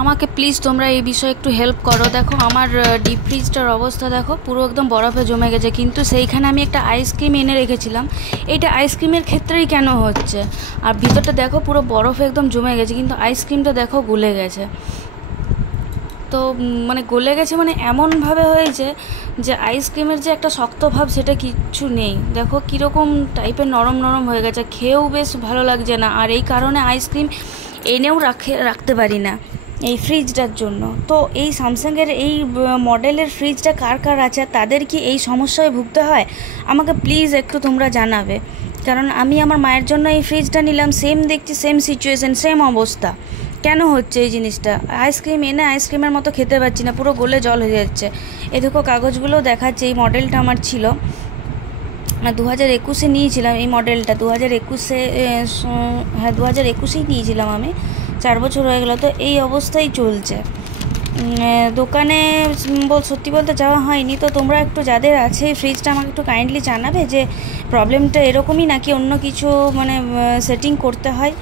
আমাকে প্লিজ তোমরা এই বিষয়ে একটু হেল্প করো। দেখো আমার ডিপ ফ্রিজটার অবস্থা দেখো, পুরো একদম বরফে জমে গেছে, কিন্তু সেইখানে আমি একটা আইসক্রিম এনে রেখেছিলাম। এইটা আইসক্রিমের ক্ষেত্রেই কেন হচ্ছে? আর ভিতরটা দেখো পুরো বরফে একদম জমে গেছে, কিন্তু আইসক্রিমটা দেখো গলে গেছে। তো মানে গলে গেছে মানে এমনভাবে হয়েছে যে আইসক্রিমের যে একটা শক্ত ভাব সেটা কিচ্ছু নেই। দেখো কীরকম টাইপের নরম নরম হয়ে গেছে, খেয়েও বেশ ভালো লাগছে না। আর এই কারণে আইসক্রিম এনেও রাখতে পারি না এই ফ্রিজটার জন্য। তো এই স্যামসাংয়ের এই মডেলের ফ্রিজটা কার কার আছে, তাদের কি এই সমস্যায় ভুগতে হয়? আমাকে প্লিজ একটু তোমরা জানাবে, কারণ আমি আমার মায়ের জন্য এই ফ্রিজটা নিলাম, সেম দেখছি, সেম সিচুয়েশন, সেম অবস্থা। কেন হচ্ছে এই জিনিসটা? আইসক্রিম এনে আইসক্রিমের মতো খেতে পারছি না, পুরো গলে জল হয়ে যাচ্ছে। এ দেখো কাগজগুলোও দেখাচ্ছে, এই মডেলটা আমার ছিল 2021-এ নিয়েছিলাম এই মডেলটা। 2021-এ, হ্যাঁ 2021-এই নিয়েছিলাম আমি, 4 বছর হয়ে গেল। তো এই অবস্থাই চলছে। দোকানে সত্যি বলতে যাওয়া হয়নি। তো তোমরা একটু যাদের আছে এই ফ্রিজটা আমাকে একটু কাইন্ডলি জানাবে যে প্রবলেমটা এরকমই নাকি অন্য কিছু মানে সেটিং করতে হয়।